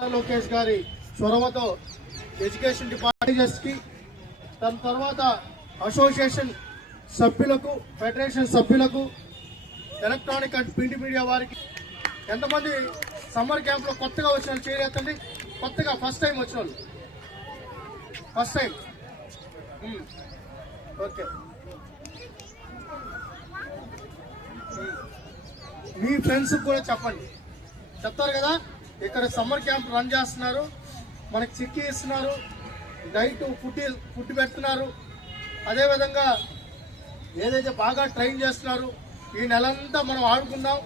లోకేష్ గారి చొరవతో education department కి దాని తర్వాత అసోసియేషన్ సభ్యులకు ఫెడరేషన్ సభ్యులకు ఎలక్ట్రానిక్ అండ్ ప్రింట్ మీడియా వారికి ఎంతమంది సమ్మర్ క్యాంప్ లో కొత్తగా వచ్చిన వాళ్ళు చేయలేదండి. కొత్తగా ఫస్ట్ టైం వచ్చిన వాళ్ళు ఫస్ట్ టైం ఓకే. మీ ఫ్రెండ్స్ కూడా చెప్పండి, చెప్తారు కదా. ఇక్కడ సమ్మర్ క్యాంప్ రన్ చేస్తున్నారు, మనకి చిక్కీ ఇస్తున్నారు, డైట్ ఫుడ్ పెడుతున్నారు, అదేవిధంగా ఏదైతే బాగా ట్రైన్ చేస్తున్నారు. ఈ నెలంతా మనం ఆడుకుందాం.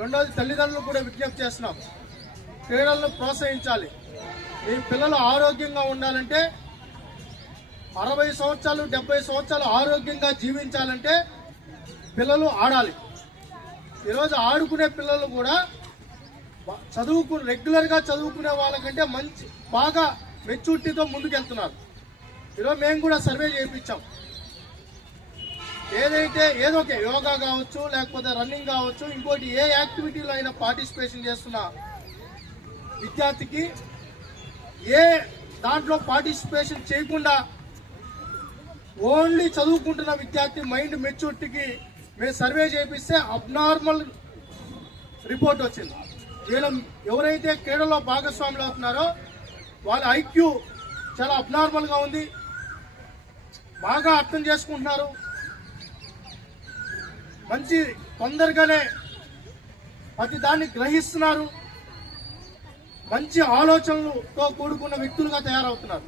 రెండోది తల్లిదండ్రులు కూడా విజ్ఞప్తి చేస్తున్నాం, క్రీడలను ప్రోత్సహించాలి. మీ పిల్లలు ఆరోగ్యంగా ఉండాలంటే 60 సంవత్సరాలు 70 సంవత్సరాలు ఆరోగ్యంగా జీవించాలంటే పిల్లలు ఆడాలి. ఈరోజు ఆడుకునే పిల్లలు కూడా రెగ్యులర్గా చదువుకునే వాళ్ళకంటే బాగా మెచ్యూరిటీతో ముందుకెళ్తున్నారు. ఈరోజు మేము కూడా సర్వే చేయించాం. ఏదో ఒక యోగా కావచ్చు, లేకపోతే రన్నింగ్ కావచ్చు, ఇంకోటి ఏ యాక్టివిటీలో అయినా పార్టిసిపేషన్ చేస్తున్న విద్యార్థికి ఏ దాంట్లో పార్టిసిపేషన్ చేయకుండా ఓన్లీ చదువుకుంటున్న విద్యార్థి మైండ్ మెచ్యూరిటీకి మేము సర్వే చేపిస్తే అబ్నార్మల్ రిపోర్ట్ వచ్చింది. వీళ్ళ ఎవరైతే క్రీడలో భాగస్వాములు అవుతున్నారో వాళ్ళ ఐక్యూ చాలా అబ్నార్మల్గా ఉంది, బాగా అర్థం చేసుకుంటున్నారు, మంచి తొందరగానే ప్రతి దాన్ని గ్రహిస్తున్నారు, మంచి ఆలోచనలతో కూడుకున్న వ్యక్తులుగా తయారవుతున్నారు.